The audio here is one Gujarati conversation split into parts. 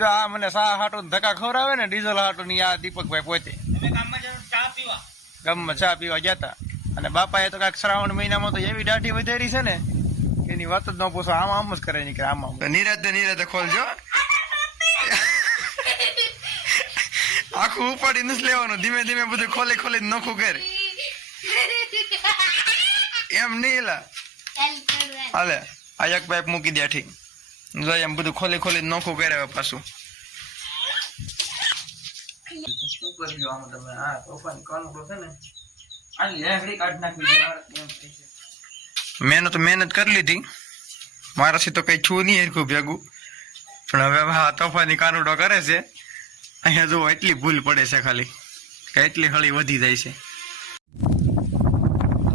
જો આ મને સા હાટો ધક્કા ખવડાવે ને ડીઝલ હાટો ની આ દીપકભાઈ પોતે ગામમાં ચા પીવા ગયા હતા અને બાપાએ તો કાંઈક શ્રાવણ મહિનામાં તો એવી દાઢી વધારી છે ને કે એની વાત જ ન પૂછો. આમ જ કરે નીકળે આમ નિરાતે ખોલજો. આખું ઉપાડી નથી લેવાનું, ધીમે ધીમે બધું ખોલી નોખું કરે એમ નહીં એલા. હાલે આ એક પાઇપ મૂકી દે ઠીક જો એમ બધું ખોલી નોખું કરે પાછું. શું કર્યું આમ તમે? હા તોફાની કાનુડો છે ને આ લેહડી કાઢ નાખી. મહેનત કરી લીધી મારાથી તો કઈ છું નહીં હરખું ભેગું, પણ હવે હા તોફાની કાનુડો કરે છે. અહીંયા જો એટલી ભૂલ પડે છે ખાલી કે એટલી હળી વધી જાય છે.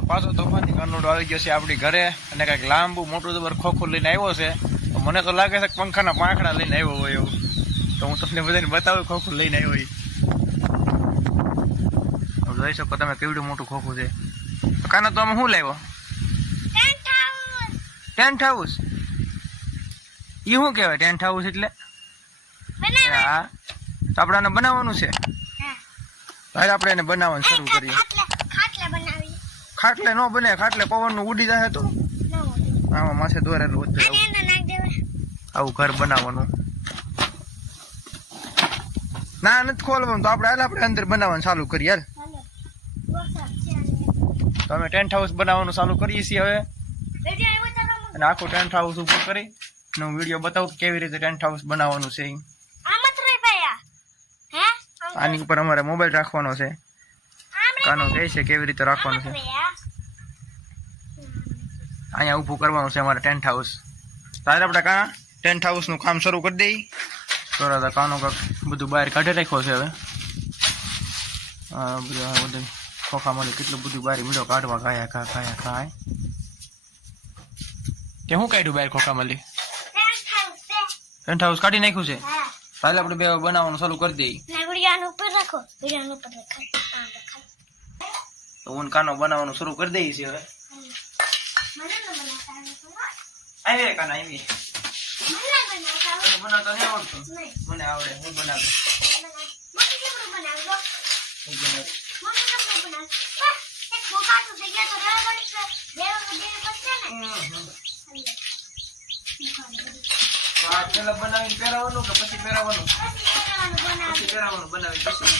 પાછો તોફાની કાનુડો આવી ગયો છે આપણી ઘરે અને કઈક લાંબુ મોટું જબર ખોખું લઈને આવ્યો છે. તો મને તો લાગે છે કે પંખાના પાંખડા લઈને આવ્યો હોય એવું. તો હું તમને બધાને બતાવું ખોખું લઈને આવ્યો હોય. જોઈ શકો તમે કેવડું મોટું ખોખું છે. કાનો તો અમે શું લાવ્યો? Tent house. એ શું કહેવાય ટેન્ટ હાઉસ એટલે? હા તો આપણે આને બનાવવાનું છે. હાલ આપણે એને બનાવવાનું શરૂ કરીએ. ખાટલે ન બને, ખાટલે પવનનું ઉડી જાય તો આમાં માથે દોરેલું હતું આવું ઘર બનાવવાનું. ના નથી ખોલવાનું તો આપણે અંદર બનાવવાનું ચાલુ કરીએ. હાલ તો અમે ટેન્ટ હાઉસ બનાવવાનું ચાલુ કરીએ છીએ હવે. અને આખું ટેન્ટ હાઉસ ઉપર કરી હું વિડીયો બતાવું કેવી રીતે ટેન્ટ હાઉસ બનાવવાનું છે. આની ઉપર અમારે મોબાઈલ રાખવાનો છે. કાનો કહે છે કેવી રીતે રાખવાનું છે. અહીંયા ઊભું કરવાનું છે અમારે ટેન્ટ હાઉસ. તારે આપણે કાં ટેન્ટ હાઉસનું કામ શરૂ કરી દઈએ. તો કાનો કાંક બધું બહાર કાઢી રાખ્યો છે હવે. બધું ખોખામાંથી કેટલું બધું બહાર મીડો કાઢવા ખાય તે શું કાઢ્યું બહાર ખોખામાંથી? ટેન્ટ હાઉસ કાઢી નાખ્યું છે. હાલ આપણે બે બનાવવાનું ચાલુ કરી દઈએ. તો હું કાનો બનાવવાનું શરૂ કરી દઈએ છીએ હવે. આવી કાના આવી બનાવતા નહીં આવડતું? મને આવડે, હું બનાવું. પેલા બનાવીને પહેરાવાનું કે પછી પહેરાવાનું? પછી પહેરાવાનું બનાવી પછી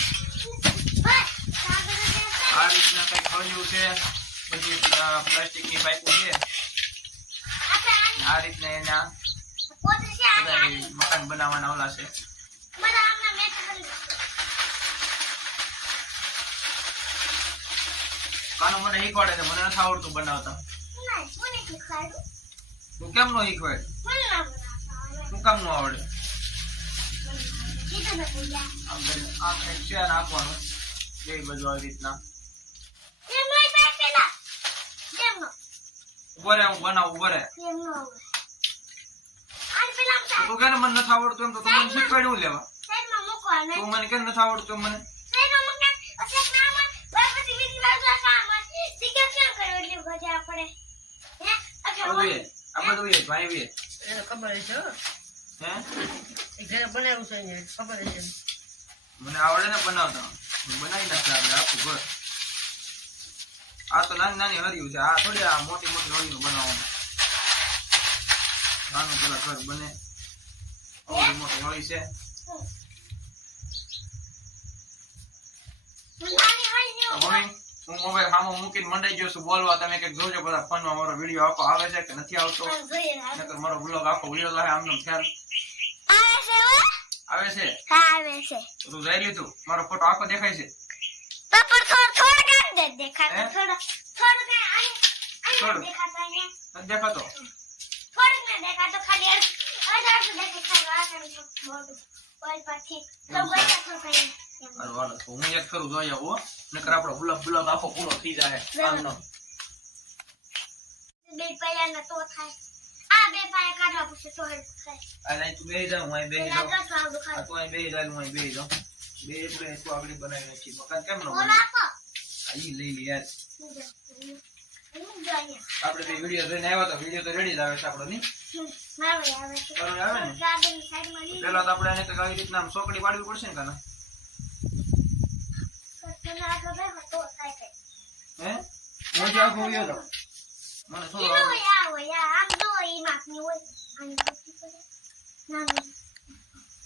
આ રીતના કઈ ખોલ્યું છે. પછી પ્લાસ્ટિકની પાઇપો છે. આ રીતના એના મકાન બનાવવાના ઓલા છે. કાનો મને શીખવાડે છે, મને નથી આવડતું બનાવતા. તું કેમ નો શીખવાડ? તું કેમ નો આવડે? આમ છે નાખવાનું બે બધું આવી રીતના. ઉભો રે હું બનાવું. ઉભો રે તું કે મને નથી આવડતું એમ તો તું મને શીખવાડ્યું લેવા. તું મને કેમ નથી આવડતું મને? મને આવડે ને બનાવતા, બનાવી નાખે આપડે આખું ઘર. આ તો નાની હરિયું છે, આ થોડી આ મોટી હરિયું બનાવવાનું. નાનું પેલા ઘર બને મોટી હળી છે. હું મોબાઈલ સામે મૂકીને મંડાઈ ગયો છું બોલવા. તમે કઈક જોજો બધા ફોનમાં મારો વિડીયો આખો આવે છે કે નથી આવતો. નકર મારો બ્લોગ આખો વિડીયો લાગે આમનો ખ્યાલ આવે છે. તું જઈ રહ્યું તું? મારો ફોટો આખો દેખાય છે? દેખાતો હું એક કરું જોઈ આવું. નકર આપણો બ્લોગ આખો પૂરો થઈ જાય. બે પાયા તો થાય. આ બે પાયા કાઢવા પડશે તો હેડ થાય. આ લઈ તું બેહી જા, હું અહીં બેહી જાઉં. આ તું અહીં બેહી જા, હું અહીં બેહી જાઉં. બે એટલે તું આગળ બનાવી નાખી. મકાન કેમ નો બને? આ ઈ લઈ લે યાર. આપણે તો વિડીયો જોઈને આવ્યા તો વિડીયો તો રેડી જ આવે છે આપણો નહીં આવે ને પેલા તો આપણે એને તો આવી રીતના આમ સોકડી પાડવી પડશે ને કાના હે હું જ આખો ગયો તો મને થોડું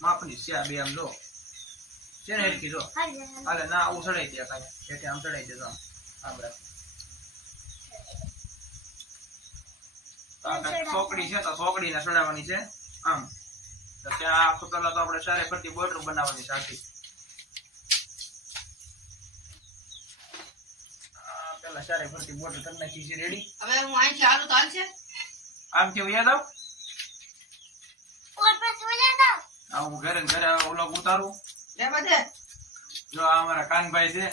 માપની છે આ બે આમ દો છે ને હેરકી દો હાલે ના આવું ચડાઈ દે કાંઈ એટલે આમ ચડાઈ દેજો આમ રાખ સોકડી છે તો સોકડી ને ચડાવવાની છે આમ તો ત્યાં આખો પેલા તો આપણે સારે ફરતી બોર્ડર બનાવવાની છે આખી પેલા સારે ફરતી બોર્ડર કરી નાખી છે રેડી હવે હું અહીંથી હાલું તો હાલશે આમ કેવું યાદ આવ હું ઘરે ઘરે ઓલો ઉતારું જો આ અમારા કાનભાઈ છે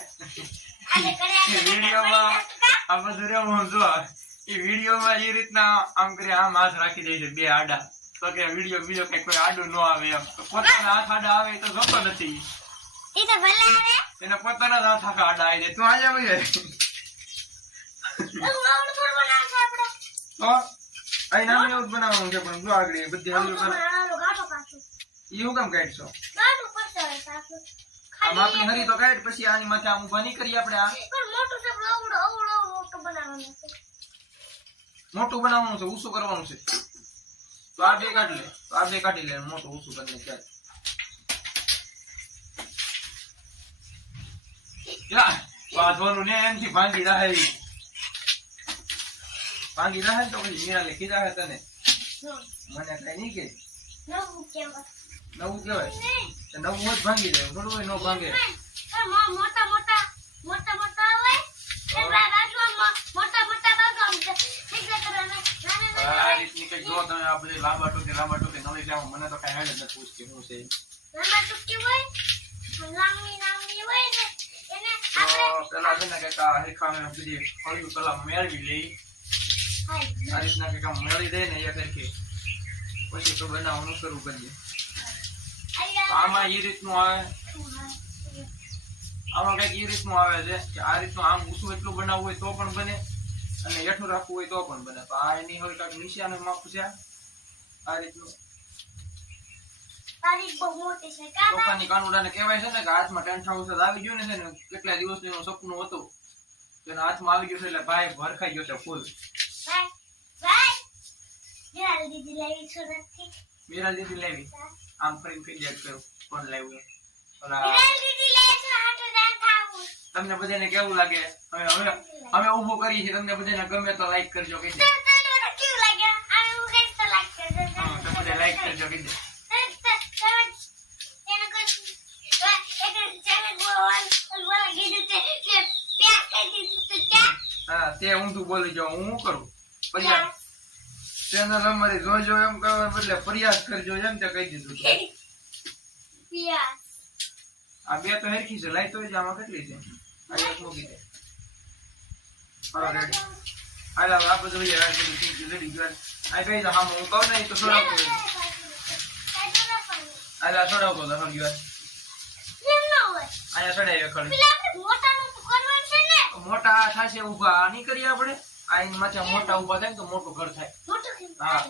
વિડીયોમાં આ બધું રેવું જો એ વિડીયોમાં એ રીતના આમ કરી આમ હાથ રાખી દે છે બે આડા તો કે વિડીયો બીજો કઈ કોઈ આડું ન આવે એમ પોતાના હાથ આડા આવે એ તો જોતો નથી એને પોતાના હાથ આખા આડા આવી જાય તું આજે તો અહીં નામ એવું જ બનાવવાનું છે પણ જો આગળ બધી એવું કેમ કાઢશો આમ આપણી હરી તો કાઢ પછી આની માથે આમ ઉભા નહીં કરીએ આપણે આ મોટું બનાવવાનું છે ઊંચું કરવાનું છે તો આ બે કાઢી લે તો આ બે કાઢી લે મોટું ઊંચું કરીને ક્યાં બાંધવાનું ને એમથી ભાંગી રહે તો પછી મીરા લેખી જાય તને મને કઈ નહીં કે નવું કેવાય નવું જ ભાંગી જાય થોડું હોય ન ભાંગે આ રીતની કઈ જો તમે આ બધી લાંબા ટૂંકે નવી જાવ મને તો કઈ હેડ જ નથી પૂછતી હું છે પેલા છે ને કઈક આ હેખાને બધી ફળિયું પેલા મેળવી લઈ આ રીતના કઈક આમ મેળવી દે ને એ સરખી પછી તો બનાવવાનું શરૂ કરીએ આમાં એ રીતનું આવે આમાં કઈક એ રીતનું આવે છે કે આ રીતનું આમ ઊંચું એટલું બનાવવું હોય તો પણ બને અને હેઠું રાખવું હોય તો પણ બને તો આ એની હોય કાંઈક નીચેનું માપ છે આ રીતનું પપ્પાની કાનુડાને કહેવાય છે ને કે હાથમાં ટેન્ટ હાઉસ આવી ગયું ને છે ને કેટલા દિવસનું એનું સપનું હતું તેના હાથમાં આવી ગયું છે એટલે ભાઈ ભરખાઈ ગયો છે ફૂલ મીરા દીદી લેવી આમ ફરીને કઈ જાય કરું કોણ લાવ્યું તમને બધાને કેવું લાગે અમે ઉભું કરી છે તમને બધાને ગમે તો લાઈક કરજો કઈ દે બધા લાઈક કરજો કઈ દે હા તે ઊંધું બોલી જાઉં હું શું કરું ફરિયાદ ચેનલ અમારી જોજો એમ કહેવા બદલે ફરિયાદ કરજો એમ તે કહી દીધું આ બે તો હેરખી છે લાઈટ હોય આમાં કેટલી છે આ એક મૂકી દે હા રેડી હાલ આ બધું યાર રેડી ગયો આ કઈ તો હામ હું કહું ને તો છોડાવતો હાલ છોડાવતો તો હળ ગયો આયા ચડાય ખડી મોટા થાશે ઉભા નહીં કરીએ આપણે આ એની માથે મોટા ઉભા થાય ને તો મોટું ઘર થાય હા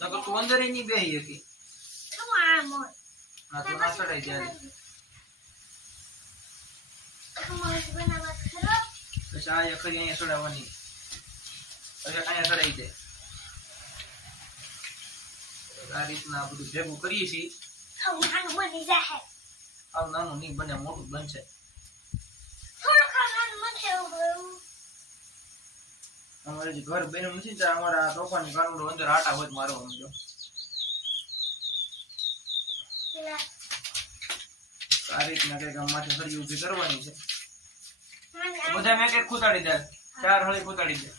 નકર તું અંદર નહીં બેહી હતી હા તો ના ચડાઈ જાય પછી આ ખરી અહીંયા ચડાવવાની અહીંયા ચડાઈ જાય આ રીતના બધું ભેગું કરીએ છીએ આવું નાનું નહીં બને મોટું બનશે અમારે જે ઘર બન્યું નથી ત્યાં અમારા તોફાની કાનુડો અંદર આટા હોય મારો સમજો આ રીતના કઈક માથે ફરી ઉભી કરવાની છે બધા મેં કઈક ખૂતાડી દે 4 હળી ખૂતાડી દે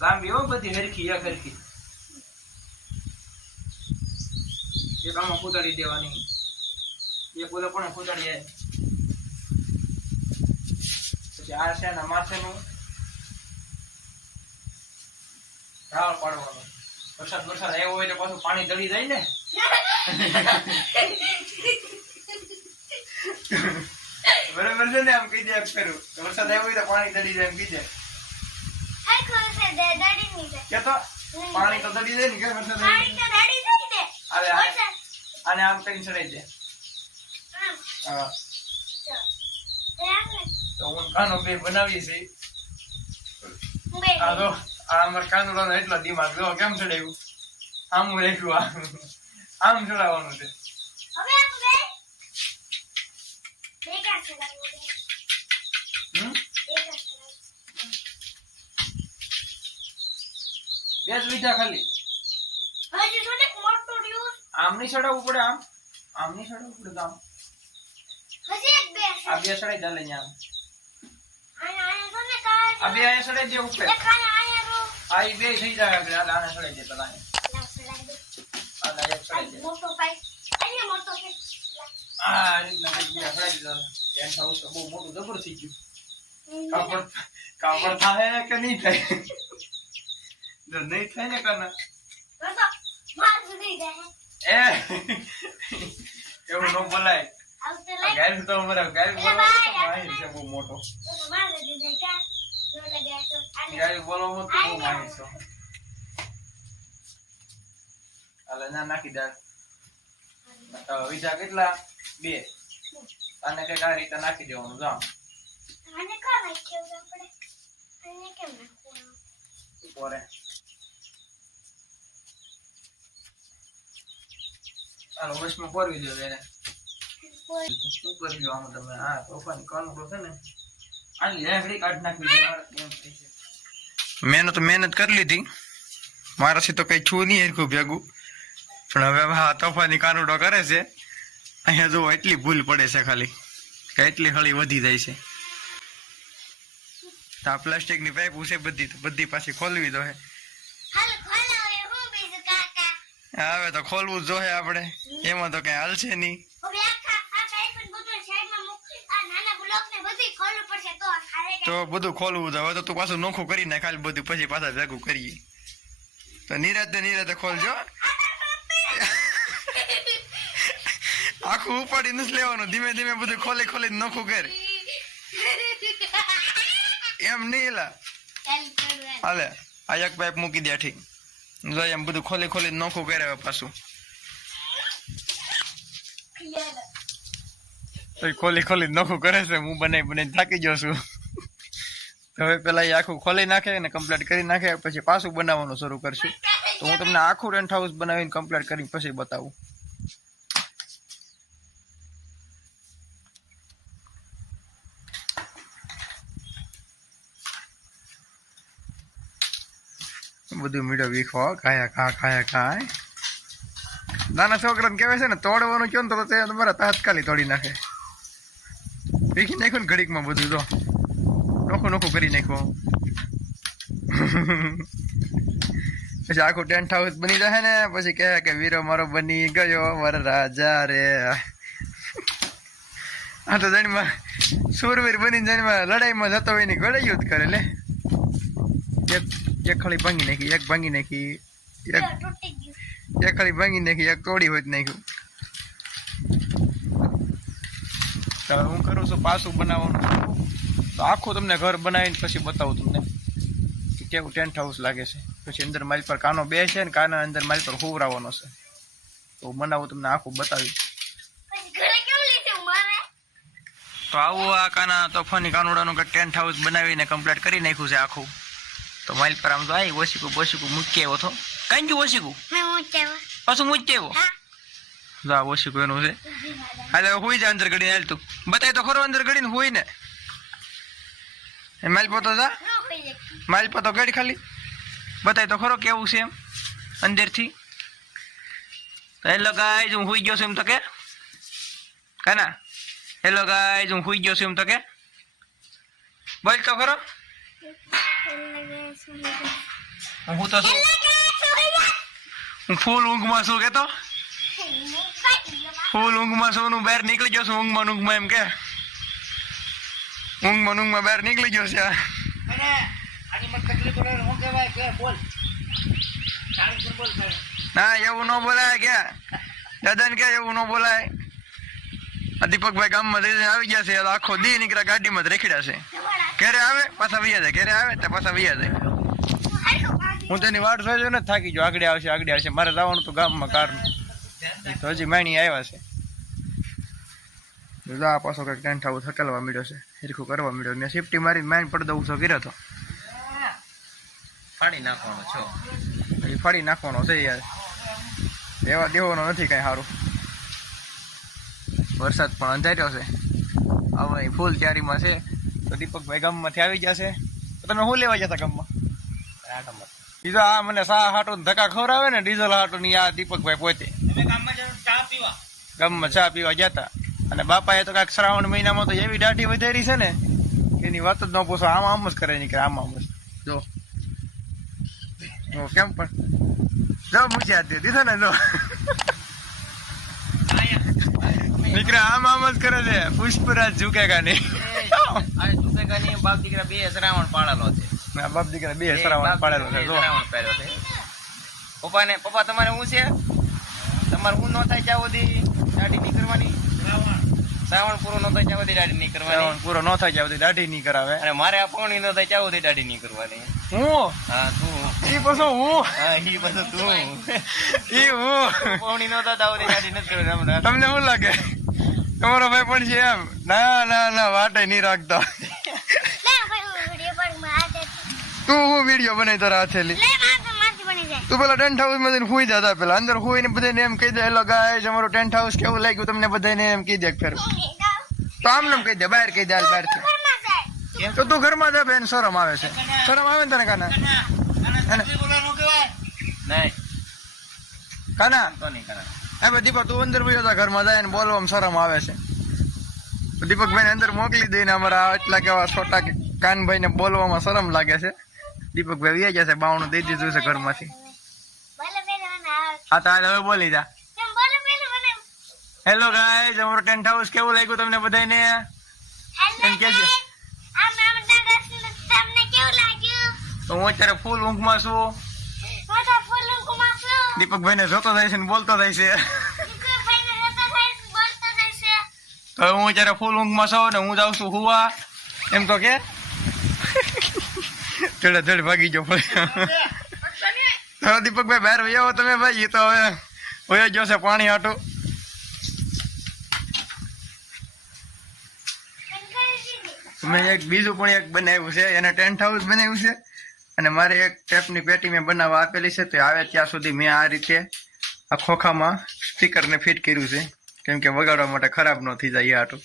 લાંબી હો બધી હરખી એક હરખી એક આમાં ખૂતાડી દેવાની એક ઓલે પણ ખૂતાડી જાય પછી આ છે ને માથેનું રાવળ પાડવાનો વરસાદ આવ્યો હોય તો પાછું પાણી ચડી જાય ને બરાબર છે ને આમ કહી દે કરું વરસાદ આવ્યો હોય તો પાણી ચડી જાય એમ કહી દે કે તો પાણી તો દડી જાય ને કે વરસાદ અરે આને આમ કરીને ચડાઈ દે હા તો હું કાનો બે બનાવી છે આ જો આ અમાર કાનુડાનો એટલો દિમાગ જો કેમ ચડાવ્યું આમ રાખ્યું આમ ચડાવવાનું છે બેસ વિધા ખાલી આમ નહીં ચડાવવું પડે આમ નહીં ચડાવવું પડે આમ આ બે ચડાઈ ચાલે આમ આ બે અહીંયા ચડાઈ દે ઉપર આ બે થઈ જાય આપણે આને ચડાઈ દે પેલા આ એક ચડાઈ દે આ રીતના ચડાઈ દીધો ટેન્ટ હાઉસ તો બહુ મોટું જબર થઈ ગયું કાપડ થાય કે નહીં થાય જો નહીં થાય ને કના એવું ન બોલાય ગાય તો અમારા ગાય બોલવામાં છે બહુ મોટો ગાય બોલવામાં તો બહુ માહિર છો હાલે ના નાખી દે વિધા કેટલા 2 અને કઈક આ રીતે નાખી દેવાનું જામ આને કા નાખ્યું આપણે આને કેમ નાખવાનું પોરે હાલો વશમાં પોરવી દો એને શું કરી દો આમ તમે હા તોફાની કાનુડો છે ને આની લેહડી કાઢ નાખવી દે એમ થઈ છે મહેનત કરી લીધી મારાથી તો કઈ છું નહીં હરખું ભેગું પણ હવે હા તોફાની કાનુડો કરે છે અહીંયા જો એટલી ભૂલ પડે છે ખાલી કે એટલી હળી વધી જાય છે તો આ પ્લાસ્ટિકની પાઇપ છે બધી પાછી ખોલવી દો હે હવે તો ખોલવું જ જોઈએ આપણે એમાં તો કઈ હાલશે નહીં તો બધું ખોલવું જોઈએ તો તું પાછું નોખું કરી નાખ ખાલી બધું પછી પાછા ભેગું કરીએ તો નિરાતે ખોલજો આખું ઉપાડી નથી લેવાનું ધીમે ધીમે બધું ખોલી નોખું કર એમ નહીં લા હાલે આ એક પાઇપ મૂકી દે ઠીક જો એમ બધું ખોલી નોખું કરે હવે પાછું તો ખોલી નોખું કરે છે હું બનાવી થાકી ગયો છું હવે પેલા એ આખું ખોલી નાખે ને કમ્પ્લીટ કરી નાખે પછી પાછું બનાવવાનું શરૂ કરશું તો હું તમને આખું ટેન્ટ હાઉસ બનાવીને કમ્પ્લીટ કરીને પછી બતાવું બધું મીઠો વીખો ખાયા નાના છોકરાને કહેવાય છે ને તોડવાનું કયો ને તો તે તમારા તાત્કાલિક તોડી નાખે વીખી નાખ્યું ને ઘડીકમાં બધું જો નોખું કરી નાખ્યું પછી આખું ટેન્ટ હાઉસ બની જાય ને પછી કહે કે વીરો મારો બની ગયો વર રાજા રે આ તો જાણીમાં સુરવીર બની જાણીમાં લડાઈમાં જતો હોય ની ઘડે યુદ્ધ કરે લે એક ખાલી ભાંગી નાખી એક ભાંગી નાખી એક ખાલી ભાંગી નાખી એક તોડી હોય નાખ્યું હું કરું છું પાછું બનાવવાનું તો આખું તમને ઘર બનાવીને પછી બતાવું તમને કેવું ટેન્ટ હાઉસ લાગે છે પછી અંદર મારી પર કાનો બે છે ને કાના અંદર મારી પર હુવરાવાનો છે તો બનાવું તમને આખું બતાવી તો આવું આ કાના તોફાની કાનુડાનું ટેન્ટ હાઉસ બનાવીને કમ્પ્લીટ કરી નાખ્યું છે આખું તો મારી પર આમ તો આવી ઓશીકું મૂકી આવ્યો તો કઈ ગયું ઓશીકું પાછું મૂકી આવ્યો જો આ ઓશીકું એનું છે હાલે હુઈ જા અંદર ઘડીને હાલતું બતાય તો ખરો અંદર ઘડીને હુઈ ને માલપો તો જા માલપો તો ગડી ખાલી બતાય તો ખરો કેવું છે એમ અંદરથી હેલો ગાઈઝ હું હુઈ ગયો છું એમ તો કે કાના હેલો ગાઈઝ હું હુઈ ગયો છું એમ તો કે બોલ તો ખરો હું તો હું ફૂલ ઊંઘમાં છું કે તો ફૂલ ઊંઘમાં છું હું બહાર નીકળી ગયો છું ઊંઘમાં એમ કે ઊંઘમાં બહાર નીકળી ગયો છે ના એવું ન બોલાય કે દાદા ને કે એવું ન બોલાય દીપકભાઈ ગામમાં આવી ગયા છે આખો દી નીકળ્યા ગાડીમાં જ રેખડ્યા છે ઘરે આવે પાછા વૈયા જાય ઘરે આવે તો પાછા વૈયા જાય હું તેની વાટ જોઈ ને થાકી ગયો, આગળ આવશે. મારે જવાનું તો ગામમાં કારનું, તો હજી માણી આવ્યા છે. આ પાછો કંઈક ટેન્ટ હાઉસ હકેલવા મળ્યો છે, હિરખું કરવા મળ્યો ને સેફટી મારી માઇન પડદો ઉછો કર્યો હતો. ફાડી નાખવાનો છો, એ ફાડી નાખવાનો છે યાર, દેવા દેવાનો નથી કઈ સારું. વરસાદ પણ અંધાર્યો છે, હવે ફૂલ તૈયારીમાં છે. તો દીપકભાઈ ગામમાંથી આવી જશે. તો તમે શું લેવા જતા ગામમાં? બીજો આ મને સા હાટો ધક્કા ખવડાવે ને ડીઝલ હાટો ની, આ દીપકભાઈ પોતે ગામમાં ચા પીવા જતા. અને બાપાએ તો કાંઈક શ્રાવણ મહિનામાં તો એવી દાઢી વધારી છે ને એની વાત જ ન પૂછો. આમ જ કરે નીકળે, આમ જ જો કેમ પણ જો મૂક્યા દીધો ને જો નીકળે, આમ જ કરે છે. પુષ્પરાજ ઝુકેગા નહીં. બાપ દીકરા બે શ્રાવણ પાડેલો છે. બાપ દીકરા બે શ્રાવણ પાડેલો છે. પપ્પા તમારે શું છે? તમારે શું ન થાય ત્યાં સુધી દાઢી નહીં કરવાની? શ્રાવણ પૂરો ન થાય ત્યાં સુધી દાઢી નહીં કરવાની. શ્રાવણ પૂરો ન થાય ત્યાં સુધી દાઢી નહીં કરાવે. અને મારે આ પૌણી ન થાય ત્યાં સુધી દાઢી નહીં કરવાની. હું હા તું, ઈ પછી હું, હા ઈ બધું તું, ઈ હું પૌણી ન થાય ત્યાં સુધી દાઢી નથી કરવાની. તમને શું લાગે તમારો ભાઈ પણ છે એમ? ના વાટે નહીં રાખતો. તું હું વિડીયો બનાવી તારા હાથેલી? તું પેલા ટેન્ટ હાઉસ માં જઈને હુઈ જતા, પેલા અંદર હુઈ ને બધાને એમ કહી દે, હેલો ગાઈસ અમારું ટેન્ટ હાઉસ કેવું લાગ્યું તમને બધાને એમ કહી દે. ફેર તો આમ કહી દે, બહાર કહી દે, હાલ બહાર થી. તો તું ઘરમાં જા બેન, શરમ આવે છે. શરમ આવે ને તને કાના? કાના હવે દીપક તું અંદર વયો જા, ઘરમાં જાય ને બોલવામાં શરમ આવે છે. દીપકભાઈ ને અંદર મોકલી દઈને અમારા એટલા કેવા છોટા કાનભાઈ ને બોલવામાં શરમ લાગે છે. દીપકભાઈ વ્યા જશે, બાવણું દઈ દીધું છે ઘરમાંથી. હા તો હવે બોલી જા. હેલો ગાઈસ અમારું ટેન્ટ હાઉસ કેવું લાગ્યું તમને બધાને એમ કેજે. તો હું અત્યારે ફૂલ ઊંઘમાં છું. દીપકભાઈ ને જોતો થાય છે ને બોલતો થાય છે. તો હું અત્યારે ફૂલ ઊંઘમાં છું ને હું જાઉં છું હુવા એમ તો કે ધડ ભાગી ગયો. હવે દીપકભાઈ બહાર વહી તમે ભાઈ, એ તો હવે વહી ગયો છે પાણી હાટું. મેં એક બીજું પણ એક બનાવ્યું છે, એને ટેન્ટ હાઉસ બનાવ્યું છે. અને મારે એક ટેપની પેટી મેં બનાવવા આપેલી છે. તો આવે ત્યાં સુધી મેં આ રીતે આ ખોખામાં સ્પીકરને ફિટ કર્યું છે, કેમ કે વગાડવા માટે ખરાબ ન થઈ જાય હાટું.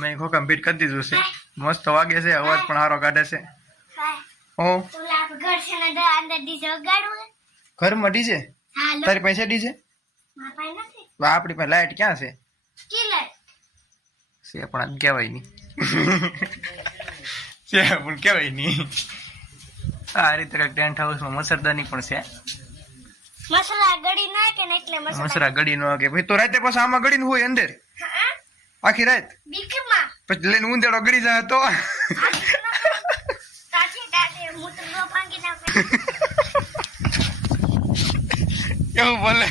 મેં ખોખામાં ફિટ કરી દીધું છે. મસ્ત વાગે છે, અવાજ પણ સારો કાઢે છે. ઘરમાં ડીજે? તારી પાસે ડીજે? આપડી પાસે લાઈટ ક્યાં છે? પણ કેવાય નહીં. પણ કેવાય નહીં. આ રીતે ટેન્ટ હાઉસમાં મસરદાની પણ છે. મસરા ગળી નો કે ભાઈ, તો રાતે પાછા આમાં ગળી નું હોય અંદર આખી રાત, પછી લઈને ઊંધેડો ગળી જાય તો કેવું બોલે.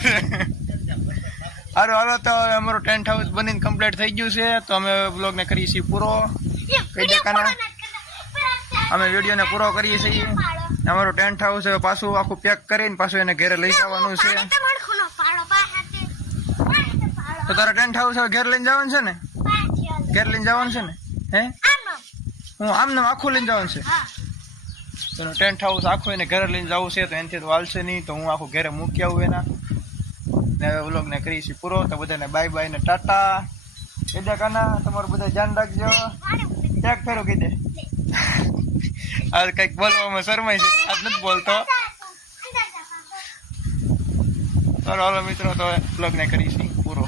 હાલો તો અમારું ટેન્ટ હાઉસ બનીને કમ્પ્લીટ થઈ ગયું છે. તો અમે બ્લોગ ને કરીએ છીએ પૂરો. કઈ દેખાના અમે વિડીયો ને પૂરો કરીએ છીએ. અમારું ટેન્ટ હાઉસ હવે પાછું આખું પેક કરીને પાછું એને ઘરે લઈ જવાનું છે. તો તારા ટેન્ટ હાઉસ હવે ઘેર લઈને જવાનું છે ને? ઘેર લઈને જવાનું છે ને? હે હું આમને આખું લઈને જવાનું છે. તો ટેન્ટ હાઉસ આખું એને ઘરે લઈને જવું છે. તો એનાથી તો હાલશે નહીં, તો હું આખું ઘરે મૂકી આવું એના. ને હવે વ્લોગ ને કરીએ છીએ પૂરો. તો બધાને બાય બાય ને ટાટા. કહી દે કાના, તમારું બધા ધ્યાન રાખજો. એક ફેરો કહી દે. આ કઈક બોલવામાં શરમાય છે, આજ નથી બોલતો. ચાલો હાલો મિત્રો, તો વ્લોગ ને કરીએ છીએ પૂરો.